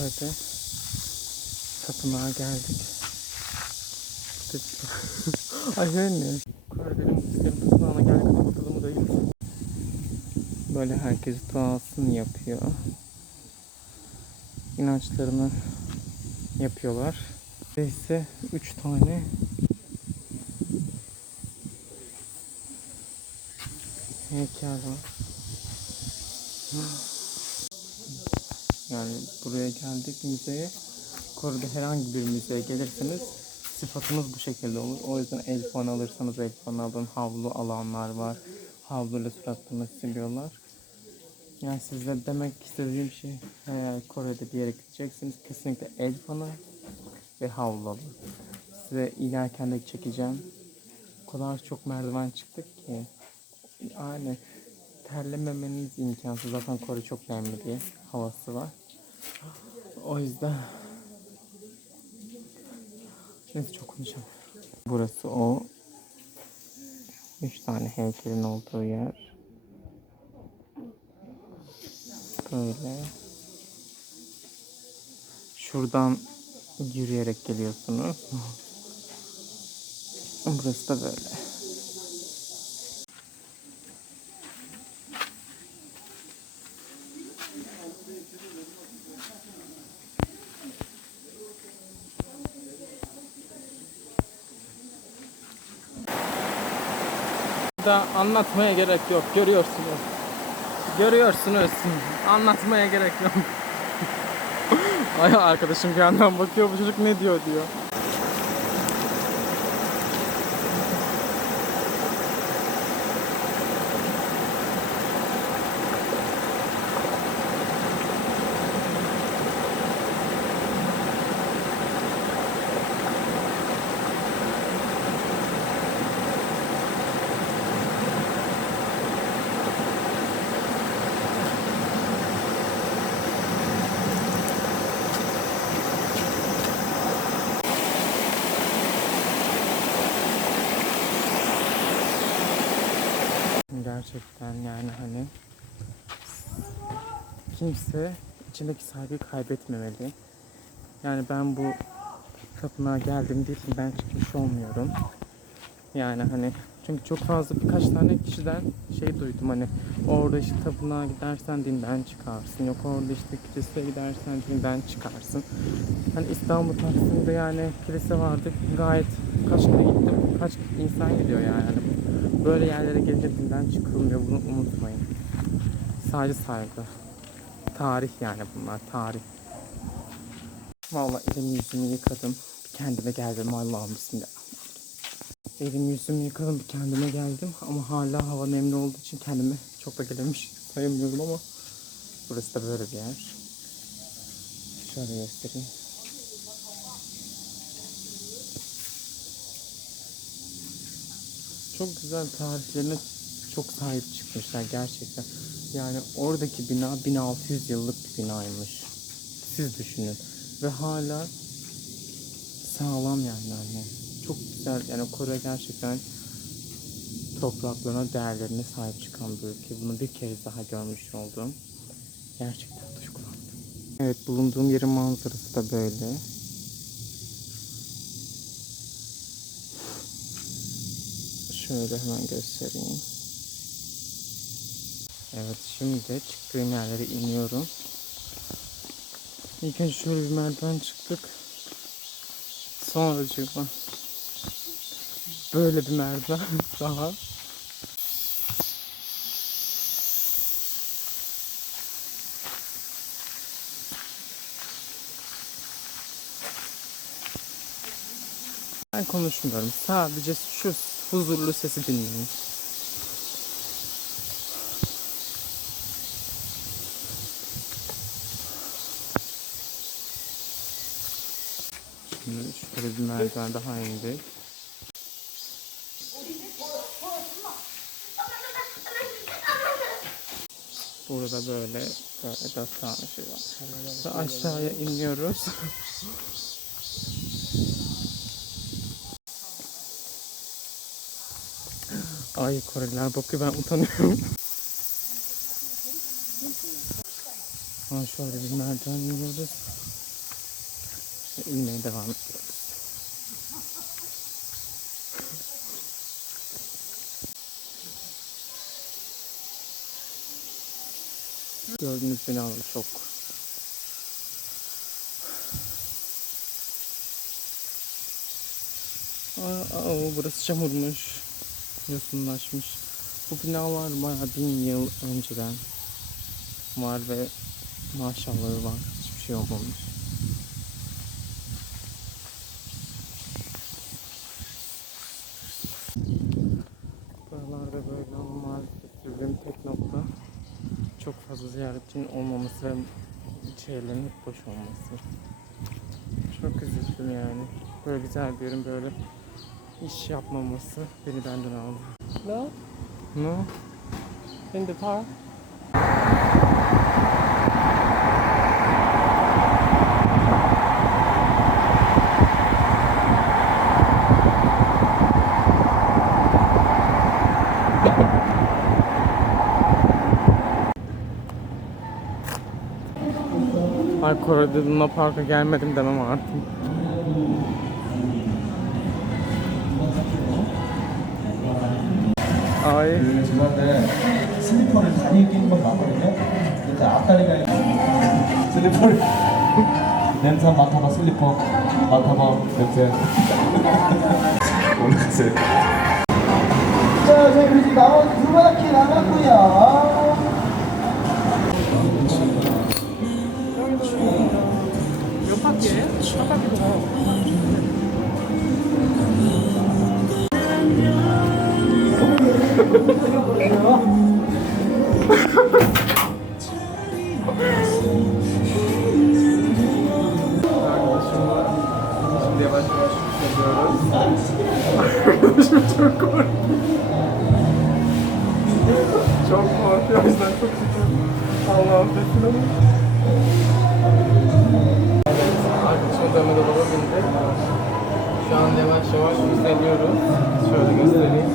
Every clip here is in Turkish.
Kore'de tapınağa geldik. Ay ben ne? Kore'lerin Budistlerin tapınağına geldik bakalım odayız. Böyle herkes duasını yapıyor. İnançlarını yapıyorlar. Ve ise 3 tane heykel var. Yani buraya geldik müzeye. Kore'de herhangi bir müzeye gelirseniz sıfatınız bu şekilde olur. O yüzden el puan alırsanız el puan alın. Havlu alanlar var. Havluyla suratlarını siliyorlar. Yani size demek istediğim şey eğer Kore'de bir yere gideceksiniz kesinlikle el fanı ve havlu alın. Size inerken de çekeceğim. O kadar çok merdiven çıktık ki yani terlememeniz imkansız. Zaten Kore çok nemli bir havası var. O yüzden Neyse çok konuşamam. Burası o üç tane heykelin olduğu yer. Böyle. Şuradan yürüyerek geliyorsunuz. Burası da böyle. Da anlatmaya gerek yok. Görüyorsunuz. Görüyorsunuz. Anlatmaya gerek yok. Ay arkadaşım bir yandan bakıyor bu çocuk ne diyor diyor. Gerçekten yani hani kimse içindeki saygıyı kaybetmemeli. Yani ben bu tapınağa geldim diye ben çıkmış olmuyorum. Yani hani çünkü çok fazla birkaç tane kişiden şey duydum hani orada işte tapınağa gidersen dinden çıkarsın. Yok orada işte kiliseye gidersen dinden çıkarsın. Hani İstanbul Taksim'de yani kilise vardı gayet kaç kere gittim. Kaç insan gidiyor yani. Hani böyle yerlere gelince dinden çıkılmıyor bunu unutmayın. Sadece saygı. Tarih yani bunlar tarih. Vallahi elimi yüzümü yıkadım. Bir kendime geldim Allah'ım bismillah. Elimi yüzümü yıkadım bir kendime geldim ama hala hava nemli olduğu için kendime çok da gelemiş sayamıyorum ama burası da böyle bir yer. Şöyle göstereyim. Çok güzel tarihlerine çok sahip çıkmışlar gerçekten. Yani oradaki bina 1600 yıllık bir binaymış. Siz düşünün. Ve hala sağlam yani hani. Çok güzel yani Kore gerçekten topraklarına, değerlerine sahip çıkan bir ülke. Bunu bir kez daha görmüş oldum. Gerçekten duygulandım. Evet bulunduğum yerin manzarası da böyle. Şöyle hemen göstereyim. Evet şimdi çıktığım yerlere iniyorum. İlk önce şöyle bir merdiven çıktık. Sonra böyle bir merdiven daha. Ben konuşmuyorum. Sadece şu huzurlu sesi dinleyin. Şimdi şöyle bir merdiven daha indik. Burada böyle böyle dört tane şey var. Aşağıya iniyoruz. Ay Koreliler bakıyor ben utanıyorum. Ha şöyle bir merdiven iniyoruz. İnmeye devam ediyoruz. Gördüğünüz binalar çok. Aa, aa, burası çamurmuş. Yosunlaşmış. Bu binalar bayağı bin yıl önceden var ve maşallahı var. Hiçbir şey olmamış. Buralarda böyle ama maalesef üzüldüğüm tek nokta çok fazla ziyaretçinin olmaması ve şehirlerin hep boş olması. Çok üzüldüm yani. Böyle güzel bir yerin böyle iş yapmaması beni benden aldı. No? No? In the park? Ay Kore'de Luna Park'a gelmedim demem artık. Ay. 그 죄송한데 슬리퍼를 다리 끼는 건 맞거든요. 근데 앞다리가 있- 슬리퍼를 냄새 맡아봐 슬리퍼 맡아봐 냄새 올라가세요. 자, 저희 그지 나머지 두 바퀴 남았고요. Çok korkuyor. Çok korkuyor. O yüzden çok şükür. Allah'ım affetsin ama. Arkadaşım dönme dolaba bindi. Şu an yavaş yavaş yükseliyoruz. Şöyle göstereyim.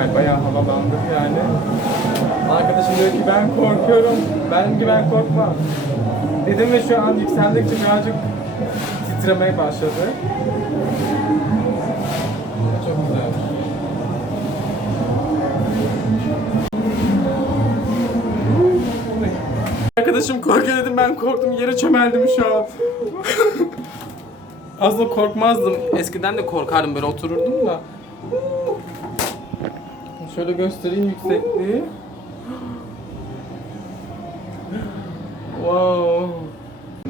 Ay bayağı havalandık yani. Arkadaşım diyor ki ben korkuyorum. Ben ki ben korkma. Dedim ve şu an yükseldikçe birazcık titremeye başladı. Çok güzel. Arkadaşım korkuyor dedim ben korktum yere çömeldim şu an. Aslında korkmazdım. Eskiden de korkardım böyle otururdum da. Şöyle göstereyim yüksekliği. Wow.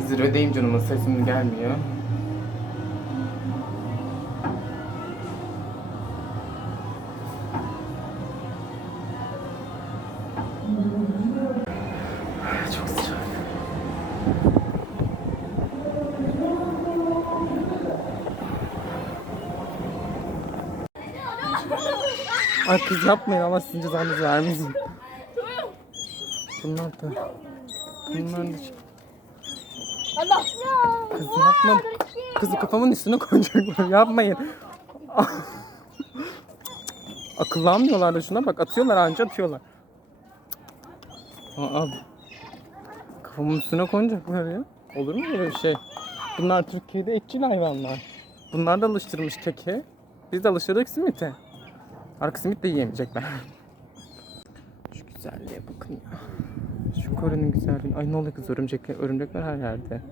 Zirvedeyim canımın sesim gelmiyor. Çok sıcak. Ay kız yapmayın Allah sizin cezanızı vermesin. Bunlar da... Bunlar da... Allah. Kız yapma. Kızı kafamın üstüne koyacaklar. Yapmayın. Akıllanmıyorlar da şuna bak. Atıyorlar anca atıyorlar. Aa, kafamın üstüne konacaklar ya. Olur mu böyle bir şey? Bunlar Türkiye'de etçil hayvanlar. Bunlar da alıştırmış keke. Biz de alıştırdık simite. Arka simit de yiyemeyecekler. Şu güzelliğe bakın ya. Şu Kore'nin güzelliği. Ay ne oluyor kız örümcek, örümcekler her yerde.